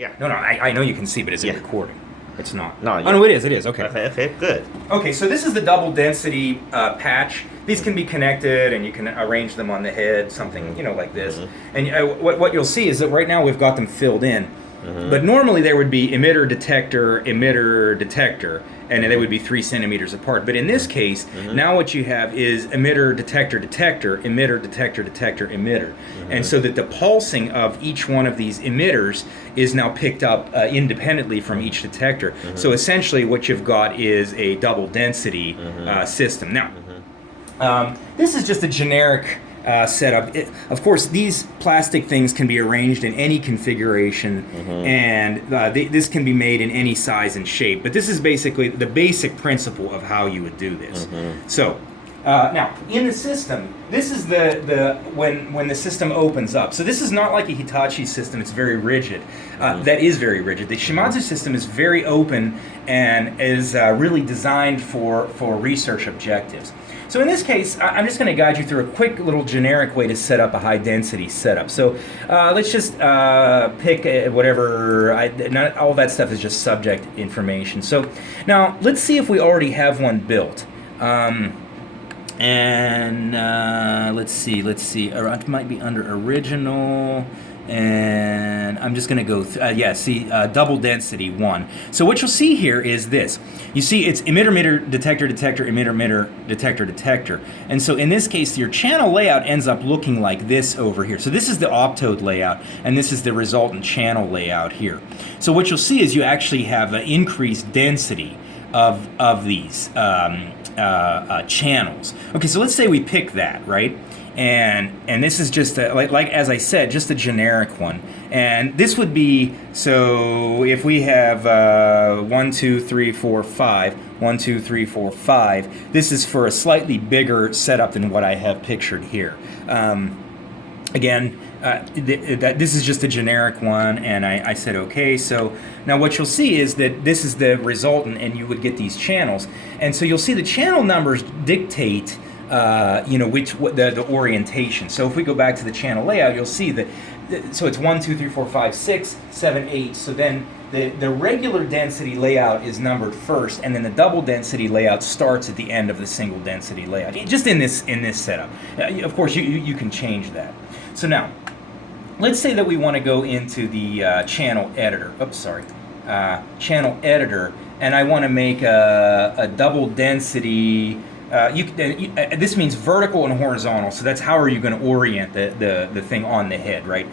Yeah. No, I know you can see, but is it Yeah. recording? It's not. No, Oh, yeah. no, it is. It is. Okay. Okay, good. Okay, so this is the double density patch. These can be connected, and you can arrange them on the head, something like this. And what you'll see is that right now we've got them filled in. But normally there would be emitter, detector, and they would be 3 centimeters apart. But in this case, now what you have is emitter, detector, emitter, detector, emitter. And so that the pulsing of each one of these emitters is now picked up independently from each detector. So essentially what you've got is a double density system. Now, this is just a generic setup. Of course, these plastic things can be arranged in any configuration, and this can be made in any size and shape. But this is basically the basic principle of how you would do this. So, now in the system, this is the when the system opens up. So this is not like a Hitachi system. It's very rigid. That is very rigid. The Shimadzu system is very open and is really designed for research objectives. So in this case, I'm just going to guide you through a quick little generic way to set up a high density setup. So let's just pick whatever, not all that stuff is just subject information. So now let's see if we already have one built. Let's see, it might be under original. And I'm just going to go, double density 1. So what you'll see here is this. You see it's emitter, detector, emitter, detector. And so in this case, your channel layout ends up looking like this over here. So this is the optode layout, and this is the resultant channel layout here. So what you'll see is you actually have an increased density of these channels. Okay, so let's say we pick that, right? And this is just like as I said, just a generic one. And this would be, so if we have 1, 2, 3, 4, 5, 1, 2, 3, 4, 5, this is for a slightly bigger setup than what I have pictured here. Again, this is just a generic one, and I said okay. So now what you'll see is that this is the resultant, and you would get these channels. And so you'll see the channel numbers dictate the orientation. So if we go back to the channel layout, you'll see that, so it's 1, 2, 3, 4, 5, 6, 7, 8. So then the regular density layout is numbered first, and then the double density layout starts at the end of the single density layout. Just in this setup. Of course, you can change that. So now, let's say that we want to go into the channel editor. Channel editor, and I want to make a double density. This means vertical and horizontal, so that's how are you going to orient the thing on the head, right?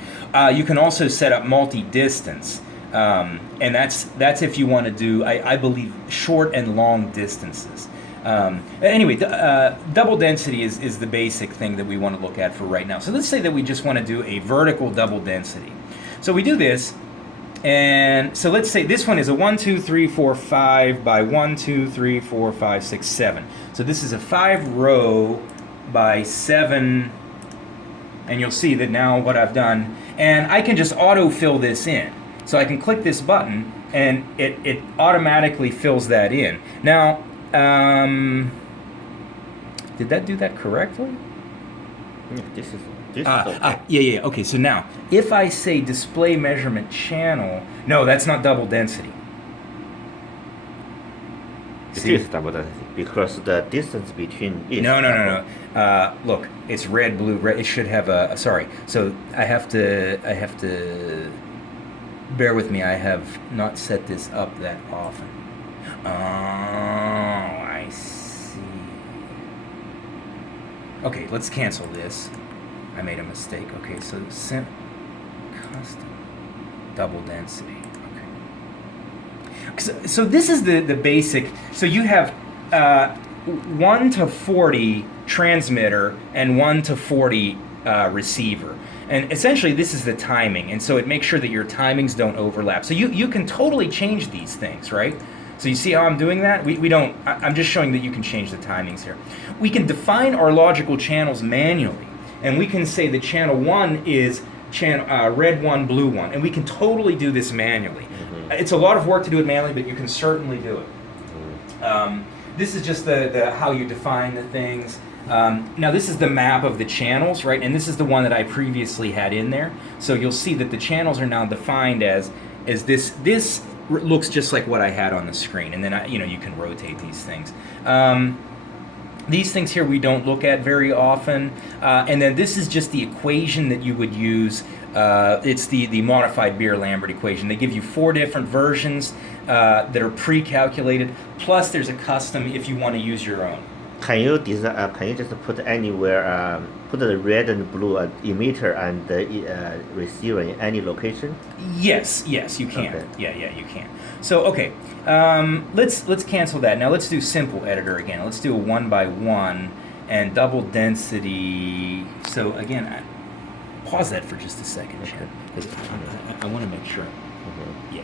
You can also set up multi-distance, and that's if you want to do, I believe, short and long distances. Anyway, double density is the basic thing that we want to look at for right now. So let's say that we just want to do a vertical double density. So we do this. And so let's say this one is a 1, 2, 3, 4, 5 by 1, 2, 3, 4, 5, 6, 7. So this is a 5 row by 7, and you'll see that now what I've done, and I can just auto-fill this in. So I can click this button, and it automatically fills that in. Now, did that do that correctly? Yeah, this is okay. Yeah. Okay, so now, if I say display measurement channel, no, that's not double density. It is double density because the distance between is No. Look, it's red, blue, red. It should have a. Sorry. So I have to. Bear with me. I have not set this up that often. Oh, I see. Okay, let's cancel this. I made a mistake. Okay, so custom double density. Okay. So this is the basic. So you have 1 to 40 transmitter and 1 to 40 receiver. And essentially this is the timing. And so it makes sure that your timings don't overlap. So you can totally change these things, right? So you see how I'm doing that? We don't, I'm just showing that you can change the timings here. We can define our logical channels manually. And we can say that channel 1 is red 1, blue 1. And we can totally do this manually. Mm-hmm. It's a lot of work to do it manually, but you can certainly do it. Mm-hmm. This is just the how you define the things. Now this is the map of the channels, right? And this is the one that I previously had in there. So you'll see that the channels are now defined as is this looks just like what I had on the screen, and then you can rotate these things. These things here we don't look at very often, and then this is just the equation that you would use. It's the modified Beer-Lambert equation. They give you 4 different versions that are pre-calculated, plus there's a custom if you want to use your own. Can you design? Can you just put anywhere? Put the red and blue emitter and the receiver in any location. Yes, you can. Okay. Yeah, you can. So okay, let's cancel that. Now let's do simple editor again. Let's do a 1x1 and double density. So again, pause that for just a second, Chad. I want to make sure. Mm-hmm. Yeah.